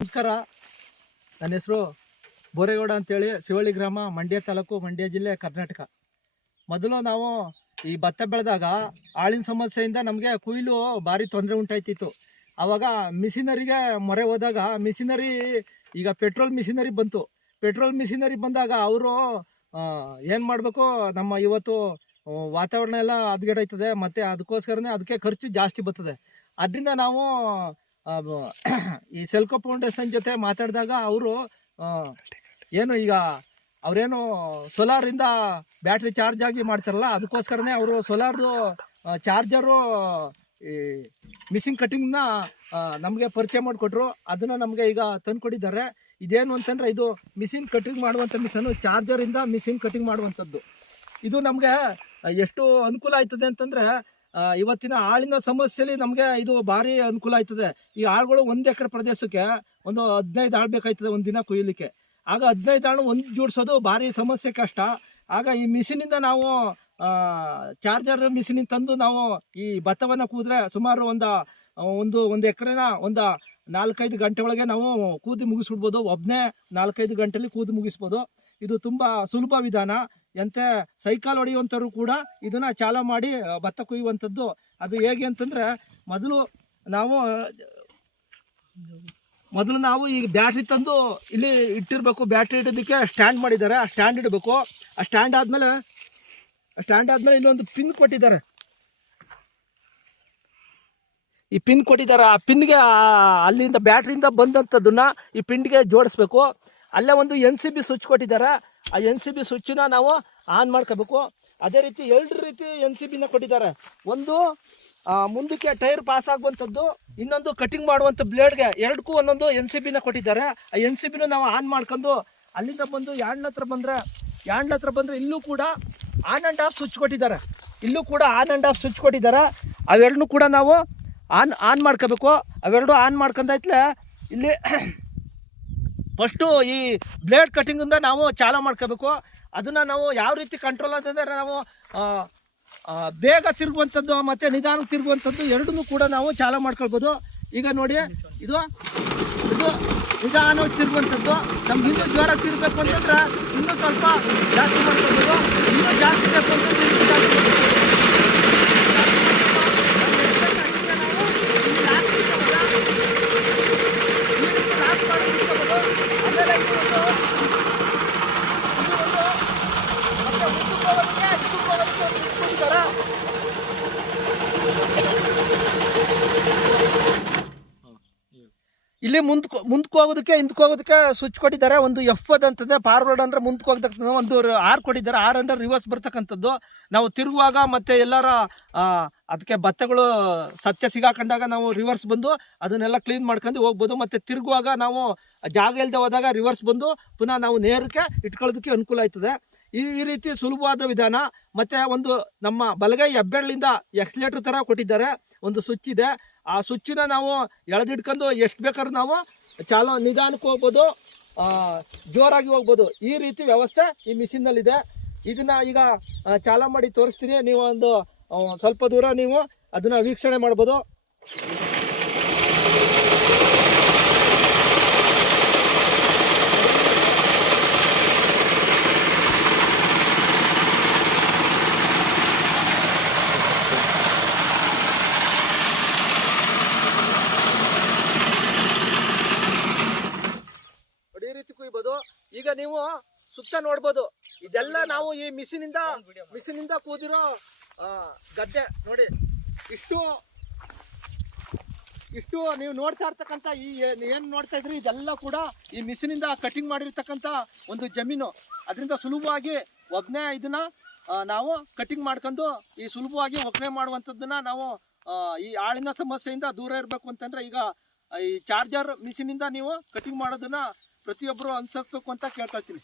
ನಮಸ್ಕಾರ. ನನ್ನ ಹೆಸರು ಬೋರೇಗೌಡ ಅಂತೇಳಿ ಶಿವಳ್ಳಿ ಗ್ರಾಮ, ಮಂಡ್ಯ ತಾಲೂಕು, ಮಂಡ್ಯ ಜಿಲ್ಲೆ ಕರ್ನಾಟಕ. ಮೊದಲು ನಾವು ಈ ಭತ್ತ ಬೆಳೆದಾಗ ಆಳಿನ ಸಮಸ್ಯೆಯಿಂದ ನಮಗೆ ಕೊಯ್ಲು ಭಾರಿ ತೊಂದರೆ ಉಂಟಾಯ್ತಿತ್ತು. ಆವಾಗ ಮಿಷಿನರಿಗೆ ಮೊರೆ ಹೋದಾಗ ಮಿಷಿನರಿ, ಈಗ ಪೆಟ್ರೋಲ್ ಮಿಷಿನರಿ ಬಂತು. ಪೆಟ್ರೋಲ್ ಮಿಷಿನರಿ ಬಂದಾಗ ಅವರು ಏನು ಮಾಡಬೇಕು? ನಮ್ಮ ಇವತ್ತು ವಾತಾವರಣ ಎಲ್ಲ ಹದಗೆಡಾಯ್ತದೆ. ಮತ್ತು ಅದಕ್ಕೋಸ್ಕರನೇ ಅದಕ್ಕೆ ಖರ್ಚು ಜಾಸ್ತಿ ಬರ್ತದೆ. ಅದರಿಂದ ನಾವು ಈ ಸೆಲ್ಕೋ ಫೌಂಡೇಶನ್ ಜೊತೆ ಮಾತಾಡಿದಾಗ ಅವರು ಏನು ಈಗ ಅವರೇನು ಸೋಲಾರಿಂದ ಬ್ಯಾಟ್ರಿ ಚಾರ್ಜ್ ಆಗಿ ಮಾಡ್ತಾರಲ್ಲ, ಅದಕ್ಕೋಸ್ಕರನೇ ಅವರು ಸೋಲಾರ್ದು ಚಾರ್ಜರು ಈ ಮಿಷಿನ್ ಕಟ್ಟಿಂಗ್ನ ನಮಗೆ ಪರಿಚಯ ಮಾಡಿಕೊಟ್ರು. ಅದನ್ನು ನಮಗೆ ಈಗ ತಂದುಕೊಟ್ಟಿದ್ದಾರೆ. ಇದೇನು ಅಂತಂದರೆ ಇದು ಮಿಷಿನ್ ಕಟಿಂಗ್ ಮಾಡುವಂಥ ಮಿಷನು ಚಾರ್ಜರಿಂದ ಮಿಷಿನ್ ಕಟಿಂಗ್ ಮಾಡುವಂಥದ್ದು. ಇದು ನಮಗೆ ಎಷ್ಟು ಅನುಕೂಲ ಆಯ್ತದೆ ಅಂತಂದರೆ ಇವತ್ತಿನ ಆಳಿನ ಸಮಸ್ಯೆಯಲ್ಲಿ ನಮಗೆ ಇದು ಭಾರಿ ಅನುಕೂಲ ಆಯ್ತದೆ. ಈ ಆಳುಗಳು ಒಂದು ಎಕರೆ ಪ್ರದೇಶಕ್ಕೆ ಒಂದು ಹದಿನೈದು ಆಳು ಬೇಕಾಯ್ತದೆ ಒಂದು ದಿನ ಕುಯ್ಯಲಿಕ್ಕೆ. ಆಗ ಹದಿನೈದು ಆಳು ಒಂದು ಜೋಡಿಸೋದು ಭಾರಿ ಸಮಸ್ಯೆ ಕಷ್ಟ. ಆಗ ಈ ಮಿಷಿನಿಂದ ನಾವು ಚಾರ್ಜರ್ ಮಿಷಿನಿಂದ ತಂದು ನಾವು ಈ ಭತ್ತವನ್ನು ಕೂದ್ರೆ ಸುಮಾರು ಒಂದು ಒಂದು ಒಂದು ಎಕರೆನ ಒಂದು ನಾಲ್ಕೈದು ಗಂಟೆ ಒಳಗೆ ನಾವು ಕೂದಿ ಮುಗಿಸ್ಬಿಡ್ಬೋದು. ಒಬ್ಬನೇ ನಾಲ್ಕೈದು ಗಂಟೆಲಿ ಕೂದಿ ಮುಗಿಸ್ಬೋದು. ಇದು ತುಂಬ ಸುಲಭ ವಿಧಾನ. ಎಂತೆ ಸೈಕಲ್ ಹೊಡೆಯುವಂಥವ್ರು ಕೂಡ ಇದನ್ನ ಚಾಲ ಮಾಡಿ ಭತ್ತ ಕುಯ್ಯುವಂಥದ್ದು ಅದು ಹೇಗೆ ಅಂತಂದ್ರೆ, ಮೊದಲು ನಾವು ಮೊದಲು ನಾವು ಈಗ ಬ್ಯಾಟ್ರಿ ತಂದು ಇಲ್ಲಿ ಇಟ್ಟಿರಬೇಕು. ಬ್ಯಾಟ್ರಿ ಇಡೋದಕ್ಕೆ ಸ್ಟ್ಯಾಂಡ್ ಮಾಡಿದ್ದಾರೆ. ಆ ಸ್ಟ್ಯಾಂಡ್ ಇಡಬೇಕು. ಆ ಸ್ಟ್ಯಾಂಡ್ ಆದಮೇಲೆ ಸ್ಟ್ಯಾಂಡ್ ಆದಮೇಲೆ ಇಲ್ಲೊಂದು ಪಿನ್ ಕೊಟ್ಟಿದ್ದಾರೆ. ಈ ಪಿನ್ ಕೊಟ್ಟಿದ್ದಾರೆ. ಆ ಪಿನ್ಗೆ ಅಲ್ಲಿಂದ ಬ್ಯಾಟ್ರಿಯಿಂದ ಬಂದಂಥದ್ದನ್ನ ಈ ಪಿನ್ಗೆ ಜೋಡಿಸ್ಬೇಕು. ಅಲ್ಲೇ ಒಂದು ಎನ್ ಸಿ ಬಿ ಸ್ವಿಚ್ ಕೊಟ್ಟಿದ್ದಾರೆ. ಆ ಎನ್ ಸಿ ಬಿ ಸ್ವಿಚ್ಚನ್ನ ನಾವು ಆನ್ ಮಾಡ್ಕೋಬೇಕು. ಅದೇ ರೀತಿ ಎರಡು ರೀತಿ ಎನ್ ಸಿ ಬಿನ ಕೊಟ್ಟಿದ್ದಾರೆ. ಒಂದು ಮುಂದಕ್ಕೆ ಟೈರ್ ಪಾಸ್ ಆಗುವಂಥದ್ದು, ಇನ್ನೊಂದು ಕಟಿಂಗ್ ಮಾಡುವಂಥ ಬ್ಲೇಡ್ಗೆ ಎರಡಕ್ಕೂ ಒಂದೊಂದು ಎನ್ ಸಿ ಬಿನ ಕೊಟ್ಟಿದ್ದಾರೆ. ಆ ಎನ್ ಸಿ ಬಿನ ನಾವು ಆನ್ ಮಾಡ್ಕೊಂಡು ಅಲ್ಲಿಂದ ಬಂದು ಯಾರ್ಡ್ನ ಹತ್ರ ಬಂದರೆ ಯಾಂಡ್ ಹತ್ರ ಬಂದರೆ ಇಲ್ಲೂ ಕೂಡ ಆನ್ ಆ್ಯಂಡ್ ಆಫ್ ಸ್ವಿಚ್ ಕೊಟ್ಟಿದ್ದಾರೆ. ಇಲ್ಲೂ ಕೂಡ ಆನ್ ಆ್ಯಂಡ್ ಆಫ್ ಸ್ವಿಚ್ ಕೊಟ್ಟಿದ್ದಾರೆ. ಅವೆರಡನ್ನೂ ಕೂಡ ನಾವು ಆನ್ ಆನ್ ಮಾಡ್ಕೋಬೇಕು. ಅವೆರಡು ಆನ್ ಮಾಡ್ಕೊಂಡೈತ್ಲೆ ಇಲ್ಲಿ ಫಸ್ಟು ಈ ಬ್ಲೇಡ್ ಕಟ್ಟಿಂಗಿಂದ ನಾವು ಚಾಲ ಮಾಡ್ಕೋಬೇಕು. ಅದನ್ನು ನಾವು ಯಾವ ರೀತಿ ಕಂಟ್ರೋಲ್ ಅಂತಂದರೆ ನಾವು ಬೇಗ ತಿರುಗುವಂಥದ್ದು, ಮತ್ತು ನಿಧಾನಕ್ಕೆ ತಿರುಗುವಂಥದ್ದು ಎರಡನ್ನೂ ಕೂಡ ನಾವು ಚಾಲ ಮಾಡ್ಕೊಳ್ಬೋದು. ಈಗ ನೋಡಿ, ಇದು ಇದು ನಿಧಾನವಾಗಿ ತಿರುಗುವಂಥದ್ದು. ನಮ್ಗೆ ಇನ್ನೂ ಜ್ವರ ತಿರುಗಬೇಕು ಅಂತಂದ್ರೆ ಇನ್ನೂ ಸ್ವಲ್ಪ ಜಾಸ್ತಿ ಮಾಡ್ಕೊಳ್ಬೋದು. ಇನ್ನೂ ಜಾಸ್ತಿ ಬೇಕು ಅಂತಂದ್ರೆ ಇನ್ನೂ ಜಾಸ್ತಿ ಇಲ್ಲಿ ಮುಂದ್ಕೊ ಹಿಂದಕ್ಕೆ ಹೋಗೋದಕ್ಕೆ ಸ್ವಿಚ್ ಕೊಟ್ಟಿದ್ದಾರೆ. ಒಂದು ಎಫ್ ಅದಂತಂದ್ರೆ ಫಾರ್ವರ್ಡ್ ಅಂದ್ರೆ ಮುಂದಕ್ಕೆ ಹೋಗ್ತಕ್ಕಂಥ ಒಂದು ಆರ್ ಕೊಟ್ಟಿದ್ದಾರೆ. ಆರ್ ಅಂದ್ರೆ ರಿವರ್ಸ್ ಬರ್ತಕ್ಕಂಥದ್ದು. ನಾವು ತಿರುಗುವಾಗ ಮತ್ತೆ ಎಲ್ಲರ ಅದಕ್ಕೆ ಭತ್ತಗಳು ಸತ್ಯ ಸಿಗಾಕೊಂಡಾಗ ನಾವು ರಿವರ್ಸ್ ಬಂದು ಅದನ್ನೆಲ್ಲ ಕ್ಲೀನ್ ಮಾಡ್ಕೊಂಡು ಹೋಗ್ಬೋದು. ಮತ್ತೆ ತಿರುಗುವಾಗ ನಾವು ಜಾಗ ಇಲ್ಲದೆ ಹೋದಾಗ ರಿವರ್ಸ್ ಬಂದು ಪುನಃ ನಾವು ನೇರಕ್ಕೆ ಇಟ್ಕೊಳ್ಳೋದಕ್ಕೆ ಅನುಕೂಲ ಆಯ್ತದೆ. ಈ ಈ ರೀತಿ ಸುಲಭವಾದ ವಿಧಾನ. ಮತ್ತೆ ಒಂದು ನಮ್ಮ ಬಲಗೈ ಹೆಬ್ಬೆರಳಿಂದ ಎಕ್ಸ್ಲೇಟರ್ ಥರ ಕೊಟ್ಟಿದ್ದಾರೆ. ಒಂದು ಸ್ವಿಚ್ ಇದೆ. ಆ ಸ್ವಿಚ್ನ ನಾವು ಎಳೆದಿಟ್ಕೊಂಡು ಎಷ್ಟು ಬೇಕಾದ್ರೂ ನಾವು ಚಾಲ ನಿಧಾನಕ್ಕೆ ಹೋಗ್ಬೋದು ಜೋರಾಗಿ ಹೋಗ್ಬೋದು. ಈ ರೀತಿ ವ್ಯವಸ್ಥೆ ಈ ಮಿಷಿನ್ನಲ್ಲಿದೆ. ಇದನ್ನು ಈಗ ಚಾಲ ಮಾಡಿ ತೋರಿಸ್ತೀನಿ. ನೀವು ಒಂದು ಸ್ವಲ್ಪ ದೂರ ನೀವು ಅದನ್ನು ವೀಕ್ಷಣೆ ಮಾಡ್ಬೋದು. ಈ ರೀತಿ ಕುಯ್ಬೋದು. ಈಗ ನೀವು ಸುತ್ತ ನೋಡ್ಬೋದು. ಇದೆಲ್ಲ ನಾವು ಈ ಮಿಷಿನಿಂದ ಮಿಷಿನಿಂದ ಕೂದಿರೋ ಗದ್ದೆ ನೋಡಿ. ಇಷ್ಟು ಇಷ್ಟು ನೀವು ನೋಡ್ತಾ ಇರ್ತಕ್ಕಂಥ ಈ ಏನ್- ಏನ್ ನೋಡ್ತಾ ಇದ್ರಿ? ಇದೆಲ್ಲ ಕೂಡ ಈ ಮಿಷಿನಿಂದ ಕಟಿಂಗ್ ಮಾಡಿರ್ತಕ್ಕಂಥ ಒಂದು ಜಮೀನು. ಅದರಿಂದ ಸುಲಭವಾಗಿ ಒಬ್ಬನೇ ಇದನ್ನ ನಾವು ಕಟಿಂಗ್ ಮಾಡ್ಕೊಂಡು ಈ ಸುಲಭವಾಗಿ ಒಬ್ಬನೇ ಮಾಡುವಂಥದ್ದನ್ನ ನಾವು ಈ ಆಳಿನ ಸಮಸ್ಯೆಯಿಂದ ದೂರ ಇರಬೇಕು ಅಂತಂದ್ರೆ ಈಗ ಈ ಚಾರ್ಜರ್ ಮಿಷಿನಿಂದ ನೀವು ಕಟಿಂಗ್ ಮಾಡೋದನ್ನ ಪ್ರತಿಯೊಬ್ಬರು ಅನುಸರಿಸ್ಬೇಕು ಅಂತ ಕೇಳ್ಕೊಳ್ತೀನಿ